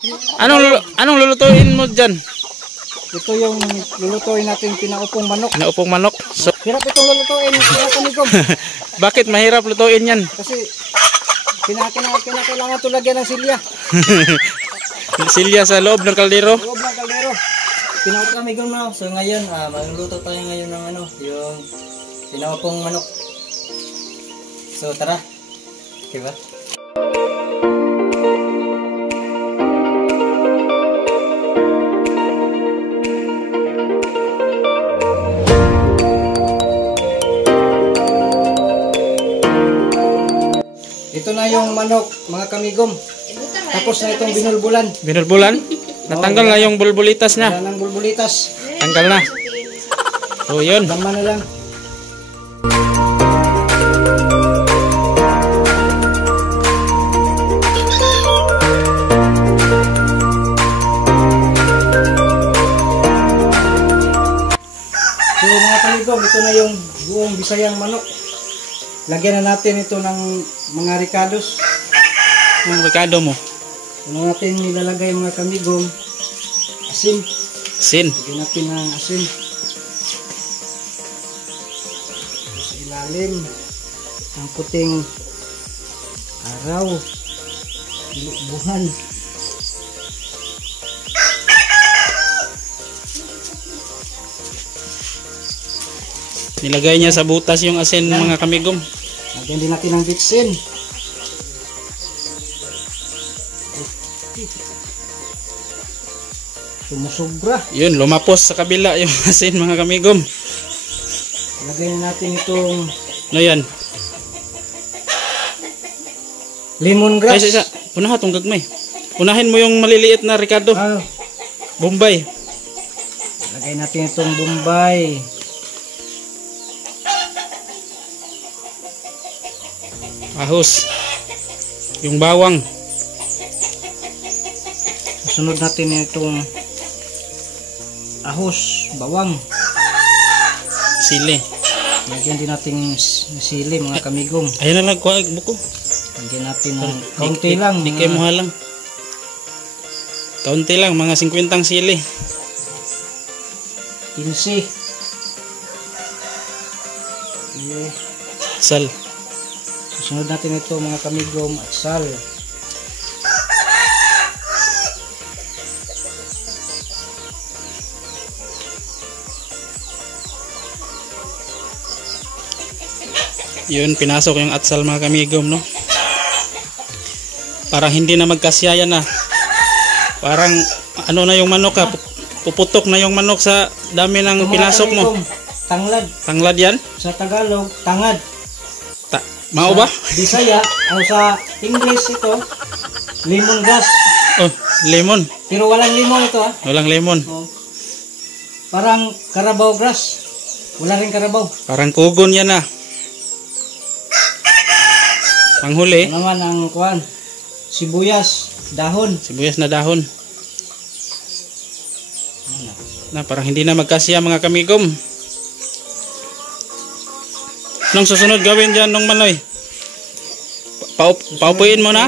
Anong lulutuin mo dyan? Ito yung lulutuin natin pinaupong manok. Pinaupong manok. So, Hirap itong lulutuin, Kamigom. bakit mahirap lutuin yan? Kasi kinakailangan ito lagyan ng silya. Silya sa loob ng kaldero. Loob ng kaldero. Pinaupong Kamigom na. So ngayon, maluluto tayo ngayon ng yung pinaupong manok. So tara. Diba? Ito na yung manok, mga Kamigom. Tapos na itong binulbulan. Binulbulan? Natanggal na yung bulbulitas na. Wala ng bulbulitas. Tanggal na. So yun. Laman na lang. So mga Kamigom, ito na yung buong Bisayang manok. Lagyan na natin ito ng mga ricados. Ang rekado mo. Ano natin nilalagay mga Kamigom? Asin. Asin. Lagyan natin ng asin. Sa ilalim ang puting araw. Buhan. Nilagay niya sa butas yung asin, mga Kamigom. Lagyan din natin ng bitsin. Sumusobra. Yun, lumapos sa kabila yung asin, mga Kamigom. Lagyan natin itong Ano yan? Ay, lemongrass. isa. Unahan itong gagmay. Unahin mo yung maliliit na rekado. Bombay. Lagay natin itong bombay. Ahos. Yung bawang. Sunod natin itong ahos, bawang. Sili. Lagyan din natin sili, mga Kamigom. Ayun na lang, kuha buko. Lagyan natin ng kaunti lang. Di kayo mo halang. Kaunti lang, mga 50 sili. 15. Sal. Sunod natin ito, mga Kamigom, at sal. Yun, pinasok yung atsal, mga Kamigom, no? Parang hindi na magkasya yan, ah. Parang ano na yung manok, ah. Puputok na yung manok sa dami ng pinasok mo. Tanglad. Tanglad yan? Sa Tagalog, tangad. Mao ba? Bisaya, o sa English ito, lemongrass. Oh, lemon. Pero walang limon ito, ah. Walang lemon. Oh. Parang Carabao grass. Wala rin Carabao. Parang kugon yan, ah. Panghuli. Ano naman ang kuwan? Sibuyas, dahon. Sibuyas na dahon. Na, parang hindi na magkasya, mga Kamigom. Anong susunod gawin dyan nung manoy? Paupuin mo na?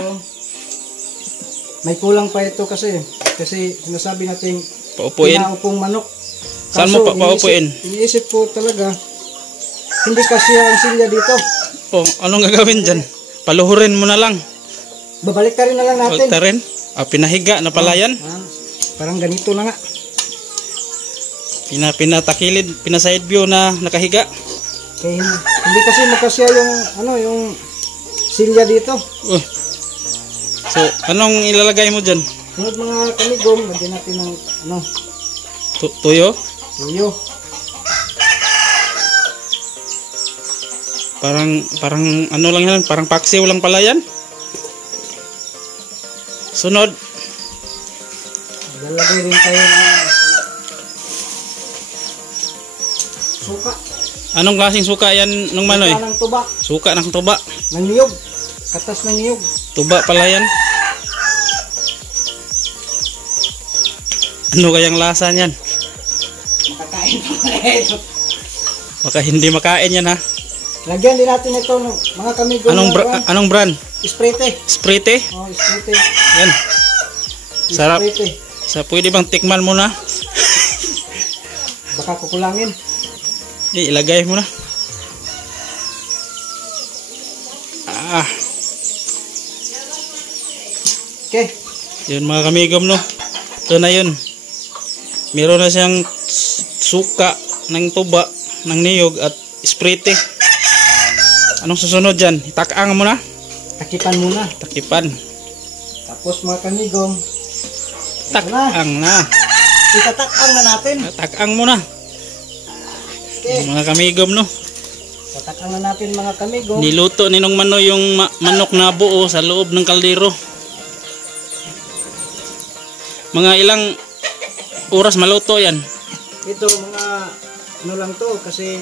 May kulang pa ito kasi sinasabi natin Paupuin? pinaupong manok. Saan mo paupuin? Iniisip ko talaga hindi kasi ang silya dito. Oh, anong gagawin dyan? Paluhurin mo na lang. Babalik ka rin na lang natin. Balik rin? Pinahiga na pala yan? Parang ganito na nga. Pinatakilid, pinaside view na nakahiga. Kaya hindi kasi makasya yung silya dito. So, anong ilalagay mo dyan? Sunod, mga Kamigom, lagyan natin ng Tuyo? tuyo. Parang ano lang yan, parang paksiw lang pala yan. Sunod. Lalagay rin tayo ng suka. Anong klaseng suka yan nung manoy? Suka ng tuba. Suka ng tuba. Ng niyog. Katas ng niyog. Tuba pala yan. Ano kayang lasa niyan? Makakain pa pala ito. Baka hindi makain yan, ha? Lagyan din natin ito, mga Kamigom. Anong brand? Sprite. Sprite? Oh, sprite. Yan. Sarap. Sprite. Sa pwede bang tikman mo na? Baka kukulangin. Ilagay mo na. Ah, Okay. yun mga kamigom no. Ito na yun. Meron na siyang suka ng tuba, ng niyog at sprite. Anong susunod dyan? Itakang mo na? Takipan muna. Takipan. Tapos mga kamigom, Takang na. itatakang na natin. Takang mo na. Okay. Mga kamigom no. Tatakang na natin mga kamigom. Niluto ni Nong Mano yung manok na buo sa loob ng kaldero. Mga ilang oras maluto yan? Ito mga ano lang to kasi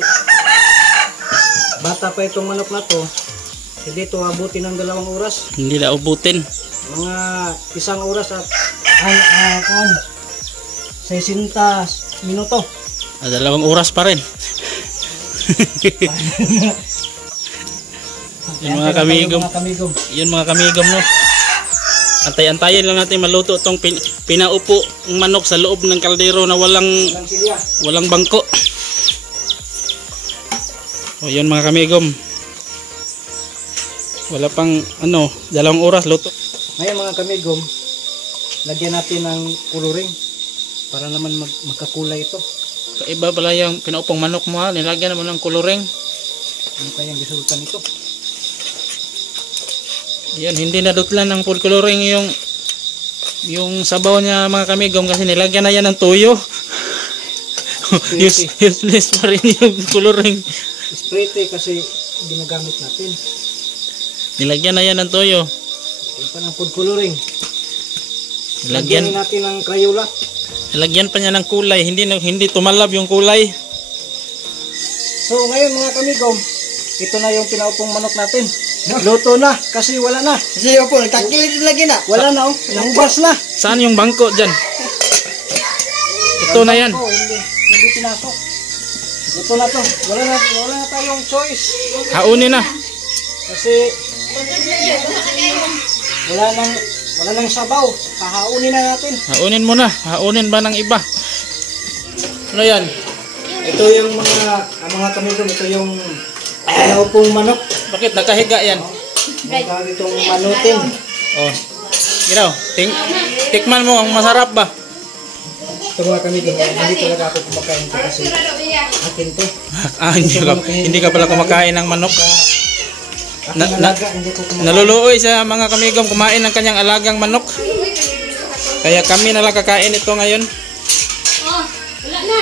bata pa itong manok na to. Hindi ito abutin ng 2 oras. Hindi na ubutin. Mga 1 oras at 60 minuto. 2 oras pa rin. Yun mga kamigom. Yun mga kamigom no. Antay-antayin lang natin maluto itong pinaupo ng manok sa loob ng kaldero na walang bangko. O yun mga kamigom. Wala pang 2 oras luto. Ngayon mga kamigom, lagyan natin ng coloring para naman magkakulay ito. Iba pala yung pinaupong manok mo ha. Nilagyan mo ng coloring. Ano kayang resulta nito? Yan, hindi nadutlan ng full coloring yung sabaw niya mga kamigom kasi nilagyan na yan ng tuyo. Useless pa rin yung coloring. Sprite kasi ginagamit natin. Nilagyan na yan ng tuyo. Ito pa ng food coloring. Nilagyan natin ng Crayola. pa niya ng kulay. Hindi tumalab yung kulay. So ngayon mga kamigom, ito na yung pinaupong manok natin. Luto na kasi wala na. Kasi po, nagtakilid lagi na. Wala na oh, nahubas na. Saan yung bangko dyan? Ito na yan. Oh, hindi pinasok. Luto na to. Wala na tayong choice. Haunin na. Kasi wala nang sabaw. Hahaunin na natin. Haunin mo na. Haunin ba ng iba? Ano yan? Ito yung mga kamigom, ito yung pinaupong manok. Bakit nakahiga yan? Mga itong manutin. Oh. Ginaw. Tikman mo ang masarap ba? Ito mga kamigom, hindi talaga ako kumakain ito kasi akin to. Hindi ka pala kumakain ng manok. Hindi ko kumakain. Naluluoy sa mga kamigom kumain ng kanyang alagang manok. Kaya kami na lang kakain ito ngayon. Oh, wala na.